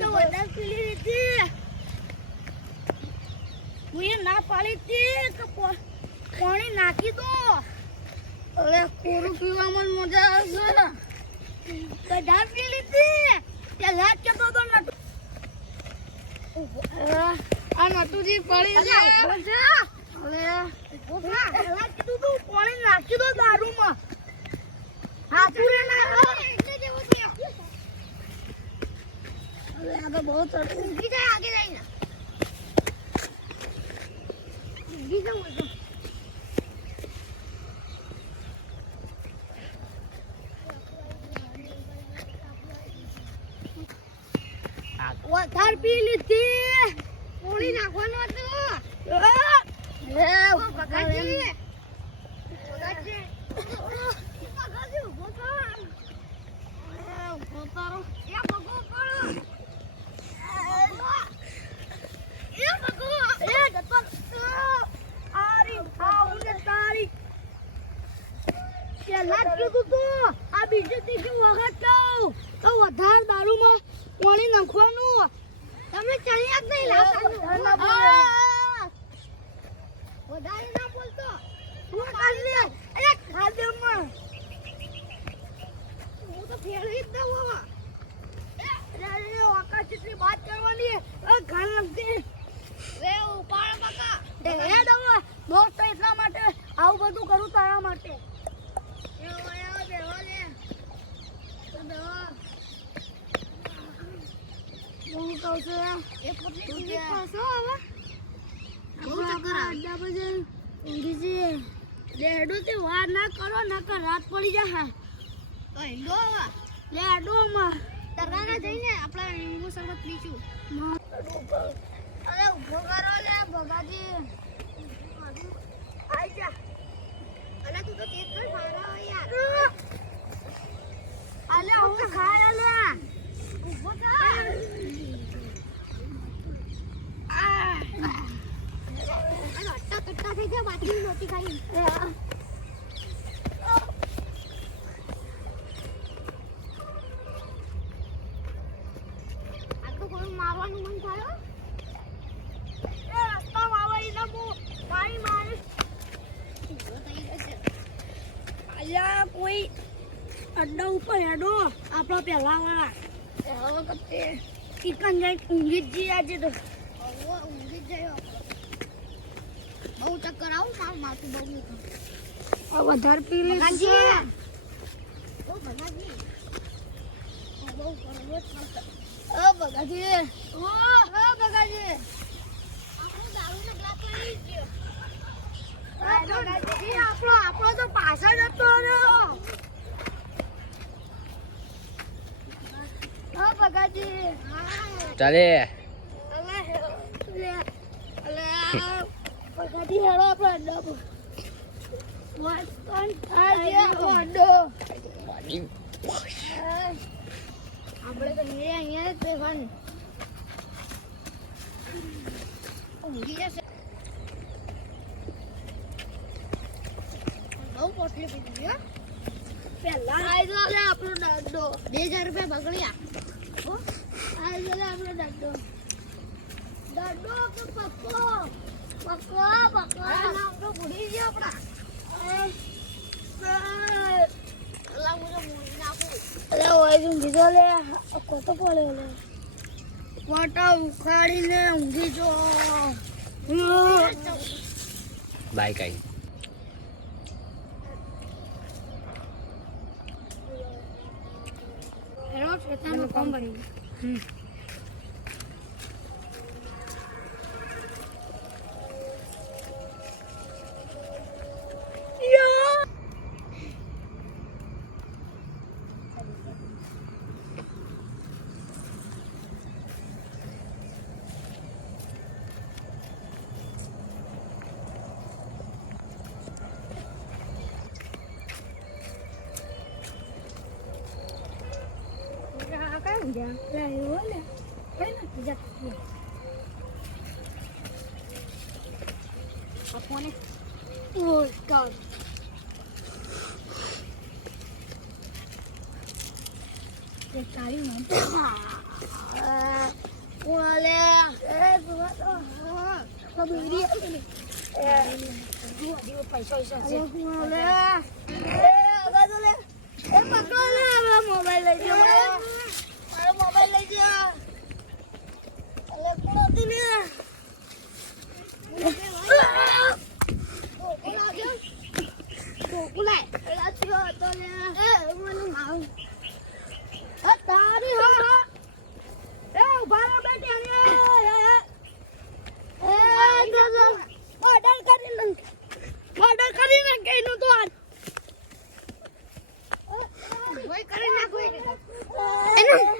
તો વધારે પીલી હતી. હું ના પાડી હતી કે પાણી નાખી દો. અરે કોરું પીવામાં મજા આવશે. વધારે પીલી હતી. પેલા જ કહેતો તો નટુ. આ નટુજી પડી જાય. પેલા કીધું તું પાણી નાખી દો દારૂમાં. હા પૂરે ના આ તો બહુ ઊંઘી જાય. આગે જાય ઊંઘી જાઉં વધારે પી લીધી. પોણી નાખવાનું હતું. આ બીજી ત્રીજી વખત તો વધારે દારૂમાં પાણી નાખવાનું. તમે ચણિયા જ નહીં લાવતા. વધારે ના બોલતો. હું ખાલી અરે ખાધેમાં હું તો ફેરવી જ દઉં હવે. અરે આકાશ જેટલી વાત કરવાની ઘાલ નથી. રે ઉપાડ બકા હે દવા દોસ્ત એટલા માટે આવું બધું કરું તારા માટે. હું કહું છું એ પોટલી પાછો હવે બહુ ચક્કર આવે. ઊંઘી જઈએ. લેડો તે વાર ના કરો નકર રાત પડી જાય. કઈડો હવે લેડોમાં તરાના જઈને આપણે લીંબુ શરબત પીશું. અરે ઉભો કરો લે ભગાજી. આઈ જા. અલા તું તો કેક પર ફારા યાર. અલા હું ખાય લે. ઉભો થા. કટ્ટા થઈ ગયા બાટલી રોટી ખાઈ. આ તો કોઈ મારવાનું મન થાય. એ રસ્તામાં આવે એને હું કાઈ મારે. અલ્યા કોઈ અડ્ડા ઉપર હેડો આપણો પહેલા વાળા. હવે કતે ચિકન જાય ઊંઘી જ જઈએ આજે તો. ઊંઘી જ જાય. બહુ ચક્કર આવું મારું માથું બહુ વધારે પી લે. બહુ ભગાજી બહુ બગાજી. બગાજી આપણો તો પાછળ જતો રહ્યો. બગાજી ચાલે બગાજી હેડો આપણો અડ્ડો. અડ્ડો આપણે તો અહીંયા જ બેસવાનું. ઊંઘી જશે. બહુ પોટલી પીધી હો. પહેલા આપણો દડ્ડો 2000 રૂપિયા બગડ્યા. આપણો દડ્ડો દડ્ડો કે પક્કો પક્કો પક્કો નામ તો ભૂલી ગયો આપણા. અરે ઓય ઊંઘી જો લે. કોતો પડ્યો લે. કોટા ઉખાડીને ઊંઘી જો. બાય કાઈ હેલો શેતાનો કોમ બની. Apone. Oh God. તે ચાલી નો ઓલે એ જોવા તો હા બબડી એ દીવો પૈસા છે ઓલે એ આગળ લે એ પકડો લે હવે મોબાઈલ લઈ જો મારો મોબાઈલ લઈ જો અલે કોણ હતી ને Kulai, ya chưa tôi nè, mình mạo, hết ta đi hả? Đâu ba nó bên này nè, rồi, bỏ đơn cái đi lần, cái nó toàn, cái này nè,